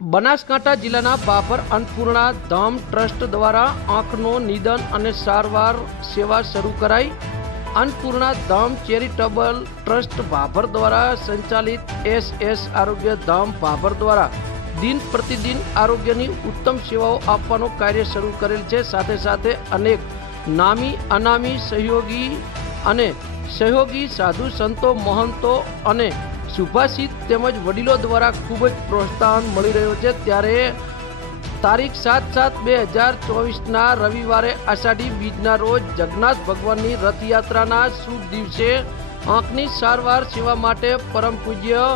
બનાસકાંઠા જિલ્લાના બાપર અન્નપૂર્ણા ધામ ટ્રસ્ટ દ્વારા આંખનો નિદાન અને સારવાર સેવા શરૂ કરાઈ. અન્નપૂર્ણા ધામ ચેરિટેબલ ટ્રસ્ટ ભાભર દ્વારા સંચાલિત એસ એસ આરોગ્ય ધામ ભાભર દ્વારા દિન પ્રતિદિન આરોગ્યની ઉત્તમ સેવાઓ આપવાનું કાર્ય શરૂ કરેલ છે. સાથે સાથે અનેક નામી, અનામી સહયોગી અને સહયોગી સાધુ સંતો, મહંતો અને સુભાષિત તેમજ વડીલો દ્વારા ખૂબ જ પ્રોત્સાહન મળી રહ્યો છે. ત્યારે તારીખ સાત સાત બે હજાર ચોવીસના રવિવારે આષાઢી બીજના રોજ જગન્નાથ ભગવાનની રથયાત્રાના શુભ દિવસે આંખની સારવાર સેવા માટે પરમ પૂજ્ય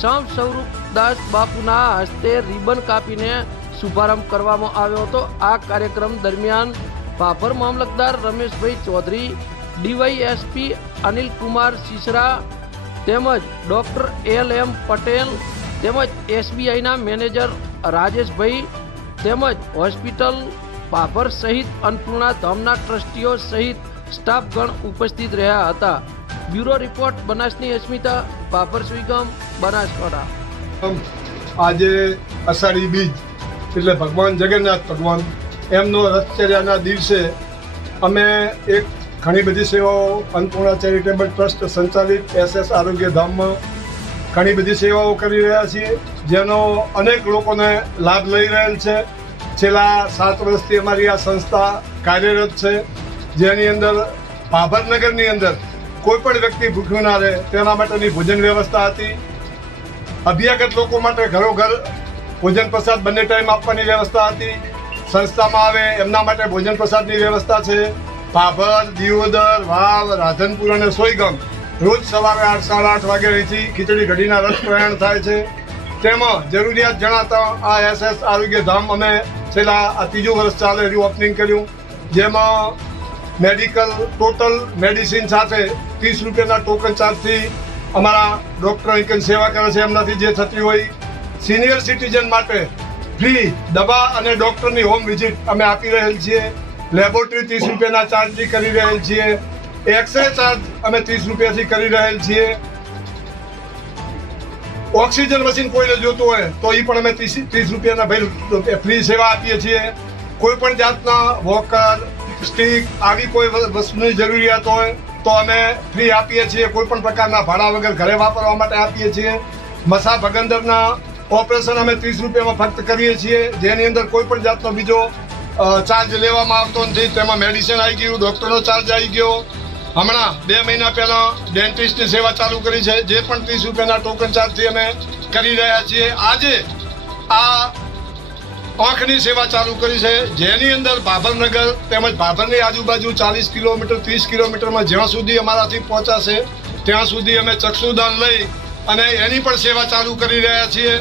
શામ સ્વરૂપદાસ બાપુના હસ્તે રિબન કાપીને શુભારંભ કરવામાં આવ્યો હતો. આ કાર્યક્રમ દરમિયાન ભાભર મામલતદાર રમેશભાઈ ચૌધરી, ડીવાયએસપી અનિલ કુમાર સિસરા તેમજ ડૉક્ટર એલ એમ પટેલ, તેમજ એસબીઆઈના મેનેજર રાજેશભાઈ, તેમજ હોસ્પિટલ બાબર સહિત અન્નપૂર્ણા ધામના ટ્રસ્ટીઓ સહિત સ્ટાફગણ ઉપસ્થિત રહ્યા હતા. બ્યુરો રિપોર્ટ, બનાસની અસ્મિતા બાબર સ્વીગમ બનાસકાંઠા. આજે અષાઢી બીજ એટલે ભગવાન જગન્નાથ ભગવાન. એમનો રથચર્યાના દિવસે અમે એક ઘણી બધી સેવાઓ અન્નપૂર્ણા ચેરિટેબલ ટ્રસ્ટ સંચાલિત એસએસ આરોગ્ય ધામમાં ઘણી બધી સેવાઓ કરી રહ્યા છીએ, જેનો અનેક લોકોને લાભ લઈ રહેલ છે. છેલ્લા સાત વર્ષથી અમારી આ સંસ્થા કાર્યરત છે, જેની અંદર ભાભરનગરની અંદર કોઈ પણ વ્યક્તિ ભૂખ્યું ના રહે, તેના માટેની ભોજન વ્યવસ્થા હતી. અભ્યાગત લોકો માટે ઘરોઘર ભોજન પ્રસાદ બંને ટાઈમ આપવાની વ્યવસ્થા હતી. સંસ્થામાં આવે એમના માટે ભોજન પ્રસાદની વ્યવસ્થા છે. ભાભર, દિયોદર, વાવ, રાધનપુર અને સોયગામ રોજ સવારે આઠ, સાડા આઠ વાગે અહીંથી ખીચડી ઘડીના રસ પ્રયાણ થાય છે. તેમાં જરૂરિયાત જણાતા આ એસએસ આરોગ્ય ધામ અમે છેલ્લા આ ત્રીજું વર્ષ ચાલે રહ્યું ઓપનિંગ કર્યું. જેમાં મેડિકલ ટોટલ મેડિસિન સાથે ત્રીસ રૂપિયાના ટોકન ચાર્જથી અમારા ડૉક્ટર અહીં સેવા કરે છે એમનાથી જે થતી હોય. સિનિયર સિટીઝન માટે ફ્રી દવા અને ડૉક્ટરની હોમ વિઝિટ અમે આપી રહેલ છીએ. લેબોરેટરી ત્રીસ રૂપિયાના ચાર્જથી કરી રહેલ છીએ. એક્સરે ચાર્જ અમે ત્રીસ રૂપિયાથી કરી રહેલ છીએ. ઓક્સિજન મશીન કોઈને જોતું હોય તો એ પણ અમે ત્રીસ ત્રીસ રૂપિયાના ભાઈ ફ્રી સેવા આપીએ છીએ. કોઈ પણ જાતના વોકર, સ્ટીક આવી કોઈ વસ્તુની જરૂરિયાત હોય તો અમે ફ્રી આપીએ છીએ. કોઈ પણ પ્રકારના ભાડા વગર ઘરે વાપરવા માટે આપીએ છીએ. મસા ભગંદરના ઓપરેશન અમે ત્રીસ રૂપિયામાં ફક્ત કરીએ છીએ. જેની અંદર કોઈ પણ જાતનો બીજો ચાર્જ લેવામાં આવતો નથી. તેમાં મેડિસિન આવી ગયું ડૉક્ટરનો ચાર્જ આવી ગયો. હમણાં બે મહિના પહેલાં ડેન્ટિસ્ટની સેવા ચાલુ કરી છે. જે પણ ત્રીસ રૂપિયાના ટોકન ચાર્જથી અમે કરી રહ્યા છીએ. આજે આ આંખની સેવા ચાલુ કરી છે. જેની અંદર ભાભરનગર તેમજ ભાભરની આજુબાજુ ચાલીસ કિલોમીટર, ત્રીસ કિલોમીટરમાં જ્યાં સુધી અમારાથી પહોંચાશે, ત્યાં સુધી અમે ચક્ષુદાન લઈ અને એની પણ સેવા ચાલુ કરી રહ્યા છીએ.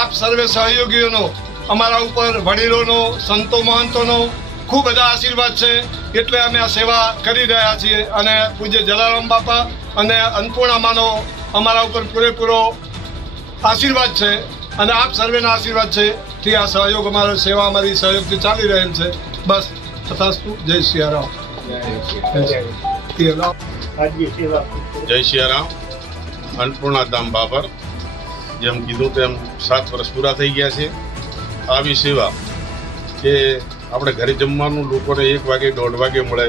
આપ સર્વે સહયોગીઓનો અમારા ઉપર વડીલોનો, સંતો મહંતોનો ખૂબ બધા આશીર્વાદ છે. એટલે અમે આ સેવા કરી રહ્યા છીએ અને પૂજ્ય જલારામ બાપા અને અન્નપૂર્ણામાનો અમારા ઉપર પૂરેપૂરો આશીર્વાદ છે અને આપ સર્વેના આશીર્વાદ છે થી આ સહયોગ અમારો સેવા અમારી સહયોગથી ચાલી રહેલ છે. બસ, તથાસ્તુ. જય સિયારામ. જય સિયારામ. અન્નપૂર્ણા ધામ બાબર, જેમ કીધું તેમ સાત વર્ષ પૂરા થઈ ગયા છે. આવી સેવા કે આપણે ઘરે જમવાનું લોકોને એક વાગે, દોઢ વાગે મળે,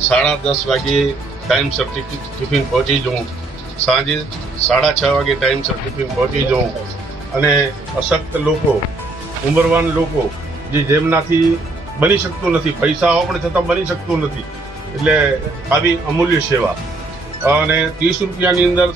સાડા દસ વાગે ટાઈમસર ટિફિન પહોંચી જવું, સાંજે સાડા છ વાગે ટાઈમસર ટિફિન પહોંચી જવું. અને અશક્ત લોકો, ઉંમરવાન લોકો, જે જેમનાથી બની શકતું નથી, પૈસા હોવા છતાં બની શકતું નથી, એટલે આવી અમૂલ્ય સેવા. અને ત્રીસ રૂપિયાની અંદર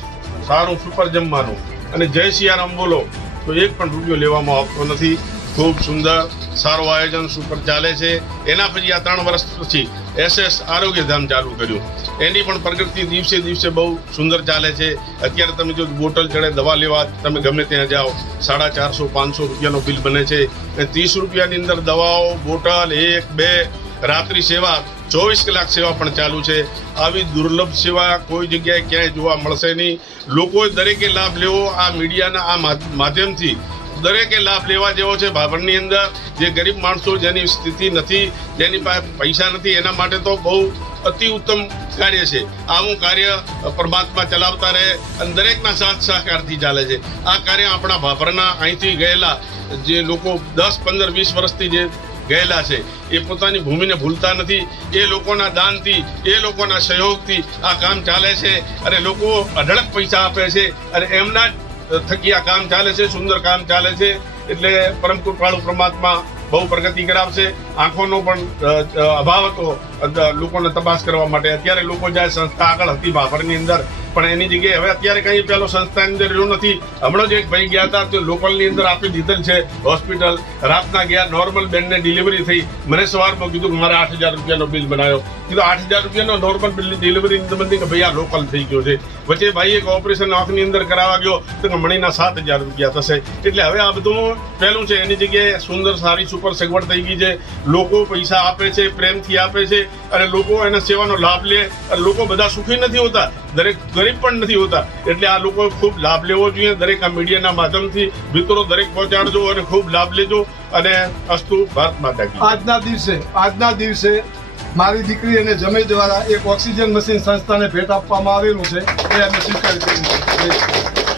સારું સુપર જમવાનું. અને જય સિયારામ બોલો, તો એક પણ રૂપિયો લેવામાં આવતો નથી. ખૂબ સુંદર, સારું આયોજન સુપર ચાલે છે. એના પછી આ ત્રણ વર્ષ પછી એસએસ આરોગ્ય ધામ ચાલુ કર્યું. એની પણ પ્રગતિ દિવસે દિવસે બહુ સુંદર ચાલે છે. અત્યારે તમે જો બોટલ ચડે દવા લેવા, તમે ગમે ત્યાં જાઓ, સાડા ચારસો, પાંચસો રૂપિયાનો બિલ બને છે. અને ત્રીસ રૂપિયાની અંદર દવાઓ, બોટલ, એક, બે, રાત્રિ સેવા, ચોવીસ કલાક સેવા પણ ચાલુ છે. આવી દુર્લભ સેવા કોઈ જગ્યાએ ક્યાંય જોવા મળશે નહીં. લોકોએ દરેકે લાભ લેવો આ મીડિયાના આ માધ્યમથી દરેકે લાભ લેવા જેવો છે. ભાભરની અંદર જે ગરીબ માણસો જેની સ્થિતિ નથી, જેની પાસે પૈસા નથી, એના માટે તો બહુ અતિ ઉત્તમ કાર્ય છે. આવું કાર્ય પરમાત્મા ચલાવતા રહે અને દરેકના સાથ સહકારથી ચાલે છે. આ કાર્ય આપણા ભાભરના અહીંથી ગયેલા જે લોકો દસ, પંદર, વીસ વર્ષથી જે ગયેલા છે, એ પોતાની ભૂમિને ભૂલતા નથી. એ લોકોના દાનથી, એ લોકોના સહયોગથી આ કામ ચાલે છે. અને લોકો અઢળક પૈસા આપે છે અને એમના જ થકી આ કામ ચાલે છે, સુંદર કામ ચાલે છે, એટલે પરમ કૃપાળુ પરમાત્મા બહુ પ્રગતિ કરાવશે. આંખોનો પણ અભાવ હતો. લોકોને તપાસ કરવા માટે. અત્યારે લોકો જાય સંસ્થા આગળ હતી ભાભરની અંદર. પણ એની જગ્યાએ હવે અત્યારે કઈ પેલો સંસ્થાની અંદર રહ્યું નથી. હમણાં જ એક ભાઈ ગયા હતા, તે લોકલની અંદર આપી દીધેલ છે હોસ્પિટલ. રાતના ગયા, નોર્મલ બેનને ડિલિવરી થઈ. મને સવારમાં કીધું મારે આઠ હજાર રૂપિયાનો બિલ બનાવ્યો. કીધું, આઠ હજાર રૂપિયાનો નોર્મલ બિલ ડિલિવરી બંધ કે ભાઈ આ લોકલ થઈ ગયો છે. વચ્ચે ભાઈ એક ઓપરેશન આંખની અંદર કરાવવા ગયો. તો મણીના સાત હજાર રૂપિયા થશે. એટલે હવે આ બધું પહેલું છે. એની જગ્યાએ સુંદર સારી સુપર સગવડ થઈ ગઈ છે. લોકો પૈસા આપે છે, પ્રેમથી આપે છે. અને લોકો એના સેવાનો લાભ લે. અને લોકો બધા સુખી નથી હોતા. દરેક ગરીબ પણ નથી હોતા. એટલે આ લોકો ખૂબ લાભ લેવો જોઈએ દરેક આ મીડિયાના માધ્યમથી. મિત્રો દરેક પહોંચાડજો અને ખૂબ લાભ લેજો. અને અસ્તુ ભારત માતા આજના દિવસે આજના દિવસે મારી દીકરી અને જમે દ્વારા એક ઓક્સિજન મશીન સંસ્થાને ભેટ આપવામાં આવેલું છે. એ અમે સ્વીકાર કર્યું છે